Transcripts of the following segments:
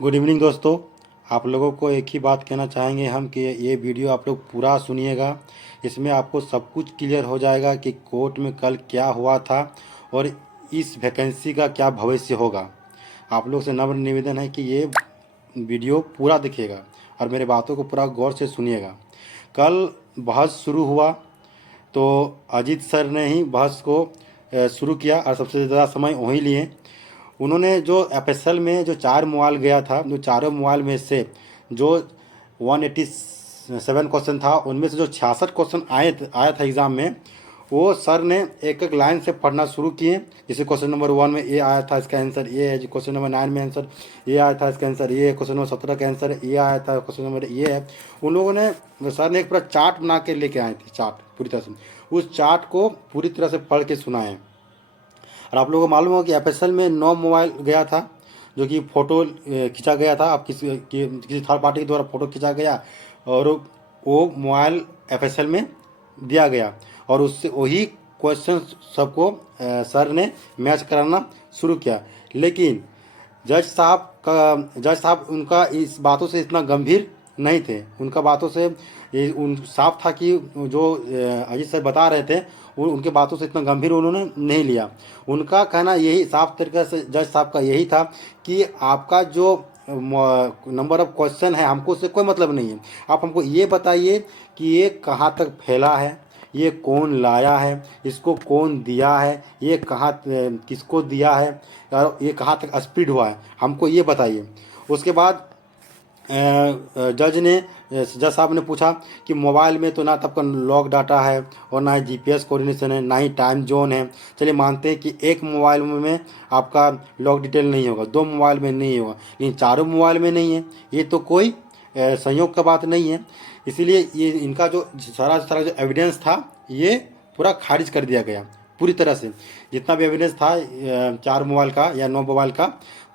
Good evening दोस्तों। आप लोगों को एक ही बात कहना चाहेंगे हम कि ये वीडियो आप लोग पूरा सुनिएगा। इसमें आपको सब कुछ क्लियर हो जाएगा कि कोर्ट में कल क्या हुआ था और इस वैकेंसी का क्या भविष्य होगा। आप लोग से नम्र निवेदन है कि ये वीडियो पूरा देखिएगा और मेरे बातों को पूरा गौर से सुनिएगा। कल बहस शुरू हुआ तो अजीत सर ने ही बहस को शुरू किया और सबसे ज़्यादा समय वहीं लिए। उन्होंने जो एफएसएल में जो 4 मोबाइल गया था, जो चारों मोबाइल में से जो 187 क्वेश्चन था, उनमें से जो 66 क्वेश्चन आया था एग्ज़ाम में, वो सर ने एक एक लाइन से पढ़ना शुरू किए। जैसे क्वेश्चन नंबर 1 में ये आया था, इसका आंसर ये है। क्वेश्चन नंबर 9 में आंसर ये आया था, इसका आंसर ये है। क्वेश्चन नंबर 17 का आंसर ये आया था, क्वेश्चन नंबर ये है। उन लोगों ने, सर ने एक पूरा चार्ट बना के लेके आए थे, चार्ट पूरी तरह से। उस चार्ट को पूरी तरह से पढ़ के सुनाए। और आप लोगों को मालूम हो कि एफएसएल में 9 मोबाइल गया था, जो कि फ़ोटो खींचा गया था। आप किसी थर्ड पार्टी के द्वारा फ़ोटो खींचा गया और वो मोबाइल एफएसएल में दिया गया और उससे वही क्वेश्चन सबको सर ने मैच कराना शुरू किया। लेकिन जज साहब उनका इस बातों से इतना गंभीर नहीं थे। उनका बातों से उन साफ था कि जो अजीत सर बता रहे थे उनके बातों से इतना गंभीर उन्होंने नहीं लिया। उनका कहना यही साफ तरीके से जज साहब का यही था कि आपका जो नंबर ऑफ क्वेश्चन है, हमको उससे कोई मतलब नहीं है। आप हमको ये बताइए कि ये कहाँ तक फैला है, ये कौन लाया है, इसको कौन दिया है, ये कहाँ किसको दिया है और ये कहाँ तक स्प्रेड हुआ है, हमको ये बताइए। उसके बाद जज साहब ने पूछा कि मोबाइल में तो ना तो आपका लॉग डाटा है और ना ही जीपीएस कोऑर्डिनेशन है, ना ही टाइम जोन है। चलिए मानते हैं कि एक मोबाइल में आपका लॉग डिटेल नहीं होगा, 2 मोबाइल में नहीं होगा, लेकिन चारों मोबाइल में नहीं है। ये तो कोई संयोग का बात नहीं है। इसीलिए ये इनका जो सारा जो एविडेंस था ये पूरा खारिज कर दिया गया पूरी तरह से। जितना भी एविडेंस था 4 मोबाइल का या 9 मोबाइल का,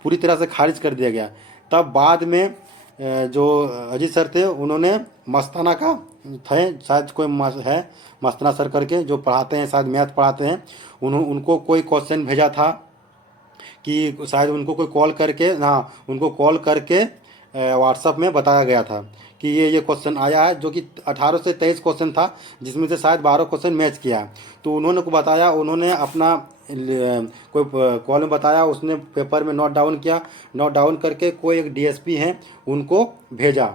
पूरी तरह से खारिज कर दिया गया। तब बाद में जो अजीत सर थे उन्होंने मस्ताना का थे, शायद कोई है मस्ताना सर करके जो पढ़ाते हैं, शायद मैथ पढ़ाते हैं, उनको कोई क्वेश्चन भेजा था कि शायद उनको कोई कॉल करके, हाँ उनको कॉल करके व्हाट्सएप में बताया गया था कि ये क्वेश्चन आया है, जो कि 18 से 23 क्वेश्चन था, जिसमें से शायद 12 क्वेश्चन मैच किया है। तो उन्होंने को बताया, उन्होंने अपना कोई कॉल में बताया, उसने पेपर में नोट डाउन किया, नोट डाउन करके कोई एक डीएसपी हैं उनको भेजा।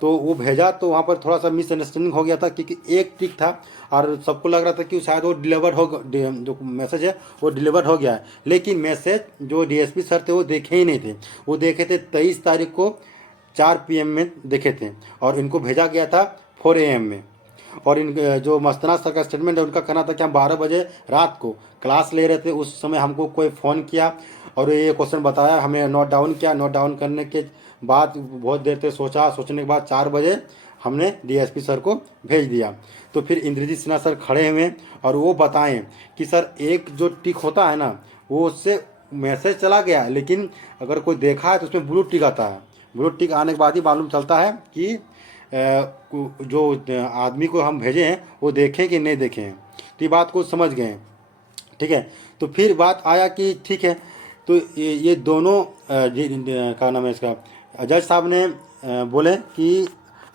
तो वो भेजा तो वहाँ पर थोड़ा सा मिसअंडरस्टैंडिंग हो गया था, क्योंकि एक टिक था और सबको लग रहा था कि शायद वो डिलीवर्ड हो, जो मैसेज है वो डिलीवर्ड हो गया है। लेकिन मैसेज जो डीएसपी सर थे वो देखे ही नहीं थे। वो देखे थे 23 तारीख को 4 PM में देखे थे और इनको भेजा गया था 4 AM में। और इन जो मस्ताना सर का स्टेटमेंट है, उनका कहना था कि हम 12 बजे रात को क्लास ले रहे थे, उस समय हमको कोई फ़ोन किया और ये क्वेश्चन बताया, हमें नोट डाउन किया। नोट डाउन करने के बाद बहुत देर तक सोचने के बाद 4 बजे हमने डीएसपी सर को भेज दिया। तो फिर इंद्रजीत सिन्हा सर खड़े हुए और वो बताएं कि सर एक जो टिक होता है ना, वो उससे मैसेज चला गया, लेकिन अगर कोई देखा है तो उसमें ब्लू टिक आता है। ब्लू टिक आने के बाद ही मालूम चलता है कि जो आदमी को हम भेजे हैं वो देखें कि नहीं देखे हैं। तो ये बात को समझ गए हैं, ठीक है। तो फिर बात आया कि ठीक है, तो ये दोनों क्या नाम है इसका, जज साहब ने बोले कि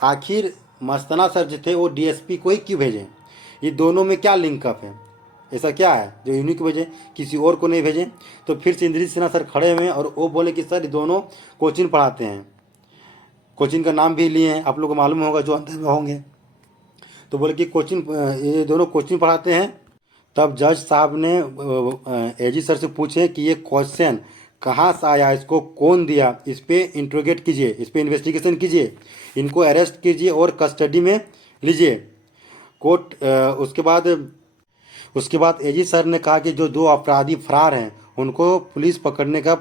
आखिर मस्ताना सर जो थे वो डीएसपी को ही क्यों भेजें, ये दोनों में क्या लिंकअप है, ऐसा क्या है जो इन्हीं को भेजें, किसी और को नहीं भेजें। तो फिर से इंद्रजीत सिन्हा सर खड़े हुए और वो बोले कि सर ये दोनों कोचिंग पढ़ाते हैं, कोचिंग का नाम भी लिए हैं, आप लोगों को मालूम होगा जो अंदर में होंगे। तो बोले कि कोचिंग, ये दोनों कोचिंग पढ़ाते हैं। तब जज साहब ने एजी सर से पूछे कि ये क्वेश्चन कहाँ से आया, इसको कौन दिया, इस पर इंट्रोगेट कीजिए, इस पर इन्वेस्टिगेशन कीजिए, इनको अरेस्ट कीजिए और कस्टडी में लीजिए। कोर्ट उसके बाद एजी सर ने कहा कि जो 2 अपराधी फरार हैं उनको पुलिस पकड़ने का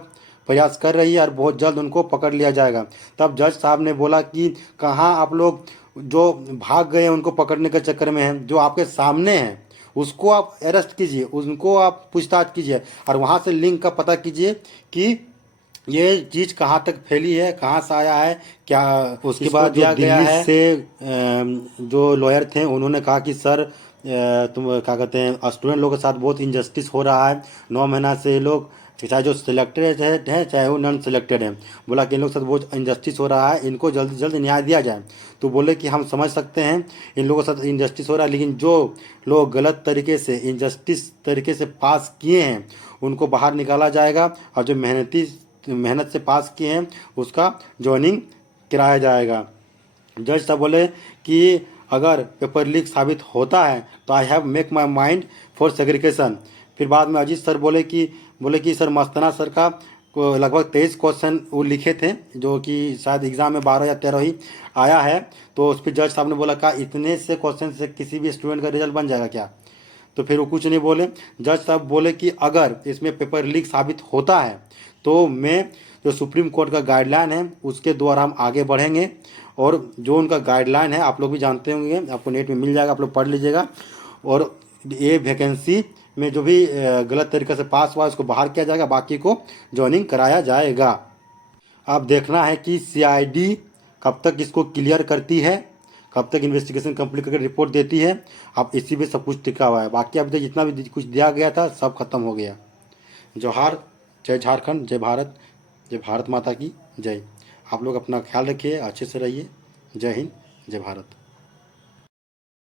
प्रयास कर रही है और बहुत जल्द उनको पकड़ लिया जाएगा। तब जज साहब ने बोला कि कहाँ आप लोग जो भाग गए हैं उनको पकड़ने के चक्कर में हैं, जो आपके सामने हैं उसको आप अरेस्ट कीजिए, उनको आप पूछताछ कीजिए और वहाँ से लिंक का पता कीजिए कि ये चीज़ कहाँ तक फैली है, कहाँ से आया है, क्या। उसके बाद जो दिल्ली से जो लॉयर थे उन्होंने कहा कि सर तुम क्या कहते हैं, स्टूडेंट लोगों के साथ बहुत इनजस्टिस हो रहा है, 9 महीना से ये लोग चाहे जो सिलेक्टेड है चाहे वो नॉन सिलेक्टेड है। बोला कि इन लोग के साथ बहुत इनजस्टिस हो रहा है, इनको जल्दी जल्दी न्याय दिया जाए। तो बोले कि हम समझ सकते हैं इन लोगों के साथ इनजस्टिस हो रहा है, लेकिन जो लोग गलत तरीके से इनजस्टिस तरीके से पास किए हैं उनको बाहर निकाला जाएगा, और जो मेहनत से पास किए हैं उसका जॉइनिंग कराया जाएगा। जज साहब बोले कि अगर पेपर लीक साबित होता है तो I have make my mind for segregation. फिर बाद में अजीत सर बोले कि सर मस्ताना सर का को लगभग 23 क्वेश्चन वो लिखे थे, जो कि शायद एग्ज़ाम में 12 या 13 ही आया है। तो उस पर जज साहब ने बोला, कहा इतने से क्वेश्चन से किसी भी स्टूडेंट का रिजल्ट बन जाएगा क्या? तो फिर वो कुछ नहीं बोले। जज साहब बोले कि अगर इसमें पेपर लीक साबित होता है तो मैं जो सुप्रीम कोर्ट का गाइडलाइन है उसके द्वारा हम आगे बढ़ेंगे, और जो उनका गाइडलाइन है आप लोग भी जानते होंगे, आपको नेट में मिल जाएगा, आप लोग पढ़ लीजिएगा। और ये वैकेंसी में जो भी गलत तरीके से पास हुआ उसको बाहर किया जाएगा, बाकी को ज्वाइनिंग कराया जाएगा। अब देखना है कि सीआईडी कब तक इसको क्लियर करती है, कब तक इन्वेस्टिगेशन कंप्लीट करके रिपोर्ट देती है। अब इसी में सब कुछ टिका हुआ है, बाकी अभी तक जितना भी कुछ दिया गया था सब खत्म हो गया। जोहार, जय झारखंड, जय भारत, जय भारत माता की जय। आप लोग अपना ख्याल रखिए, अच्छे से रहिए। जय हिंद, जय भारत।